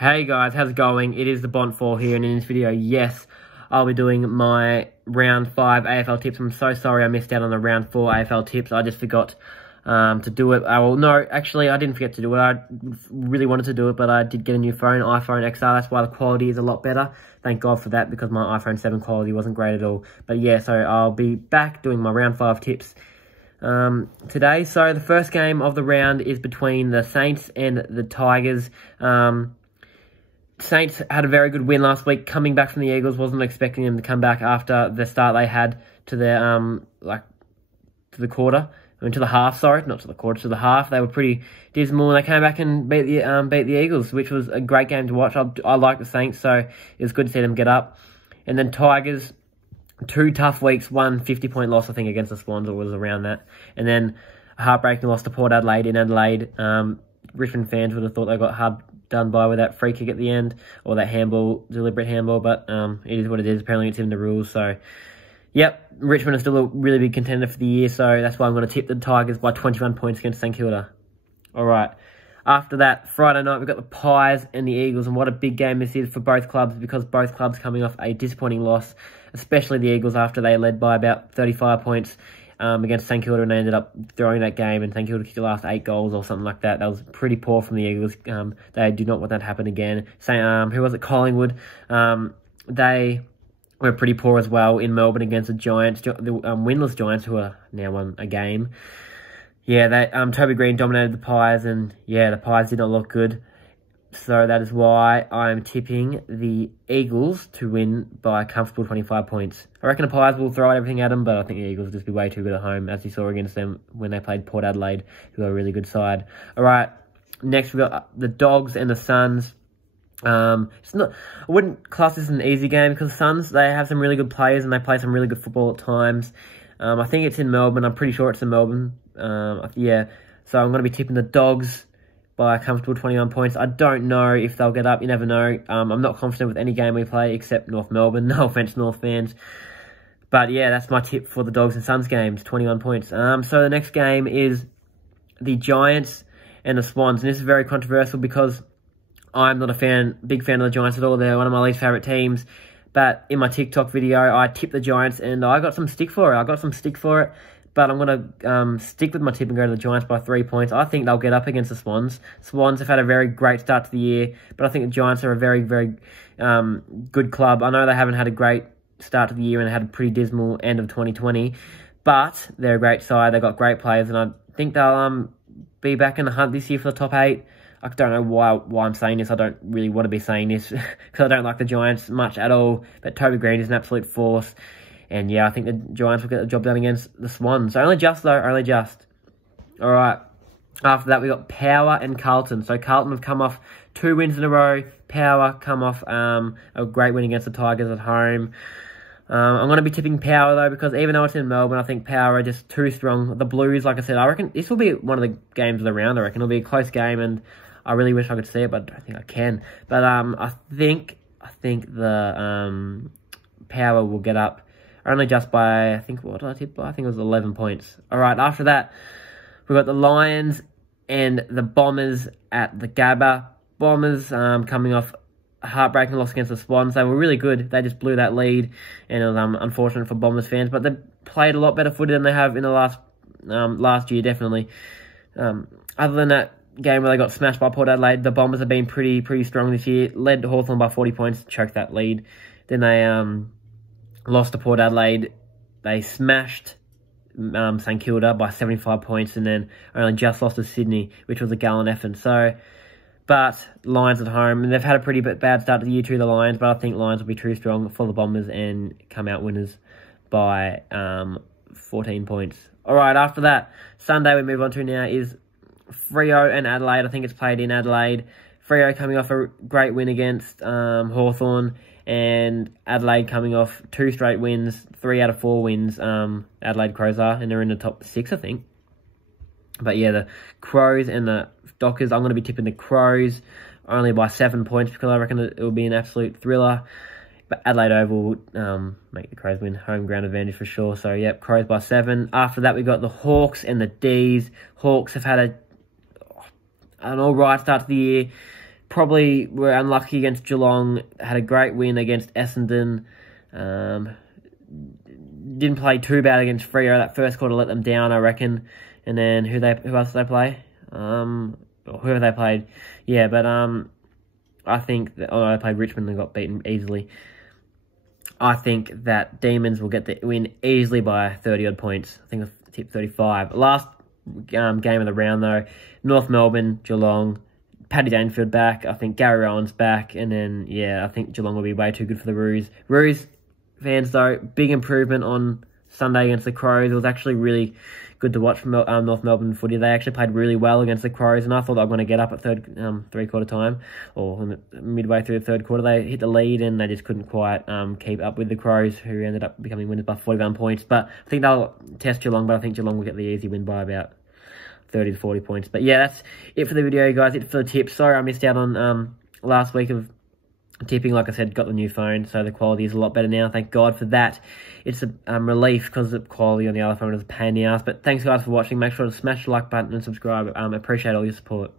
Hey guys, how's it going? It is the Bont4 here, and in this video, yes, I'll be doing my round 5 AFL tips. I'm so sorry I missed out on the round 4 AFL tips. I just forgot to do it. No, actually, I didn't forget to do it. I really wanted to do it, but I did get a new phone, iPhone XR. That's why the quality is a lot better. Thank God for that, because my iPhone 7 quality wasn't great at all. But yeah, so I'll be back doing my round 5 tips today. So the first game of the round is between the Saints and the Tigers. Saints had a very good win last week, coming back from the Eagles. Wasn't expecting them to come back after the start they had to their to the quarter. I mean, to the half, sorry, not to the quarter, to the half. They were pretty dismal, and they came back and beat the Eagles, which was a great game to watch. I like the Saints, so it was good to see them get up. And then Tigers, 2 tough weeks, 1 50-point loss, I think, against the Swans, or was around that. And then a heartbreaking loss to Port Adelaide in Adelaide. Richmond fans would have thought they got hard done by with that free kick at the end, or that handball, deliberate handball, but it is what it is. Apparently it's in the rules, so yep, Richmond is still a really big contender for the year, so that's why I'm going to tip the Tigers by 21 points against St Kilda. Alright, after that, Friday night, we've got the Pies and the Eagles, and what a big game this is for both clubs, because both clubs coming off a disappointing loss, especially the Eagles after they led by about 35 points against St Kilda, and they ended up throwing that game, and St Kilda kicked the last 8 goals or something like that. That was pretty poor from the Eagles. They do not want that to happen again. Who was it? Collingwood. They were pretty poor as well in Melbourne against the Giants, the winless Giants, who are now won a game. Yeah, Toby Green dominated the Pies, and yeah, the Pies did not look good. So that is why I'm tipping the Eagles to win by a comfortable 25 points. I reckon the Pies will throw everything at them, but I think the Eagles will just be way too good at home, as you saw against them when they played Port Adelaide, who are a really good side. All right, next we've got the Dogs and the Suns. I wouldn't class this as an easy game, because the Suns, they have some really good players and they play some really good football at times. I think it's in Melbourne. I'm pretty sure it's in Melbourne. Yeah, so I'm going to be tipping the Dogs by a comfortable 21 points. I don't know if they'll get up. You never know. I'm not confident with any game we play except North Melbourne. No offense, North fans. But yeah, that's my tip for the Dogs and Suns games, 21 points. So the next game is the Giants and the Swans. And this is very controversial because I'm not a big fan of the Giants at all. They're one of my least favourite teams. But in my TikTok video, I tipped the Giants, and I got some stick for it. But I'm going to stick with my tip and go to the Giants by 3 points. I think they'll get up against the Swans. Swans have had a very great start to the year, but I think the Giants are a very, very good club. I know they haven't had a great start to the year and they had a pretty dismal end of 2020, but they're a great side. They've got great players, and I think they'll be back in the hunt this year for the top 8. I don't know why I'm saying this. I don't really want to be saying this because I don't like the Giants much at all, but Toby Green is an absolute force. And yeah, I think the Giants will get the job done against the Swans. So only just, though. Only just. All right. After that, we got Power and Carlton. So Carlton have come off 2 wins in a row. Power come off a great win against the Tigers at home. I'm going to be tipping Power, though, because even though it's in Melbourne, I think Power are just too strong. The Blues, like I said, I reckon this will be one of the games of the round. I reckon it'll be a close game, and I really wish I could see it, but I don't think I can. But I think the Power will get up. Only just by, what did I tip by? I think it was 11 points. All right, after that, we've got the Lions and the Bombers at the Gabba. Bombers coming off a heartbreaking loss against the Swans. They were really good. They just blew that lead, and it was unfortunate for Bombers fans. But they played a lot better footy than they have in the last year, definitely. Other than that game where they got smashed by Port Adelaide, the Bombers have been pretty strong this year. Led Hawthorn by 40 points, choked that lead. Then they lost to Port Adelaide. They smashed St Kilda by 75 points, and then only just lost to Sydney, which was a gallant effort. So, but Lions at home, and they've had a pretty bad start to the year too, the Lions, but I think Lions will be too strong for the Bombers and come out winners by 14 points. All right, after that, Sunday we move on to now is Freo and Adelaide. I think it's played in Adelaide. Freo coming off a great win against Hawthorn, and Adelaide coming off 2 straight wins, 3 out of 4 wins, Adelaide Crows are, and they're in the top 6, I think. But yeah, the Crows and the Dockers, I'm going to be tipping the Crows only by 7 points, because I reckon it will be an absolute thriller. But Adelaide Oval will make the Crows win, home ground advantage for sure. So, yep, Crows by 7. After that, we've got the Hawks and the D's. Hawks have had an all-right start to the year. probably were unlucky against Geelong. Had a great win against Essendon. Didn't play too bad against Freo. That first quarter let them down, I reckon. And then who else did they play? Whoever they played. Yeah, but I think that they played Richmond and got beaten easily. I think that Demons will get the win easily by 30-odd points. I think I tipped 35. Last game of the round, though, North Melbourne, Geelong, Paddy Dangerfield back. I think Gary Rowan's back. And then, yeah, I think Geelong will be way too good for the Roos. Roos fans, though, big improvement on Sunday against the Crows. It was actually really good to watch from North Melbourne footy. They actually played really well against the Crows, and I thought they were going to get up at three-quarter time, or midway through the third quarter. They hit the lead, and they just couldn't quite keep up with the Crows, who ended up becoming winners by 41 points. But I think they'll test Geelong, but I think Geelong will get the easy win by about 30 to 40 points. But yeah, that's it for the video, guys. It for the tips. Sorry I missed out on last week of tipping. Like I said, got the new phone, so the quality is a lot better now. Thank God for that. It's a relief, because the quality on the other phone is a pain in the ass. But thanks, guys, for watching. Make sure to smash the like button and subscribe. Appreciate all your support.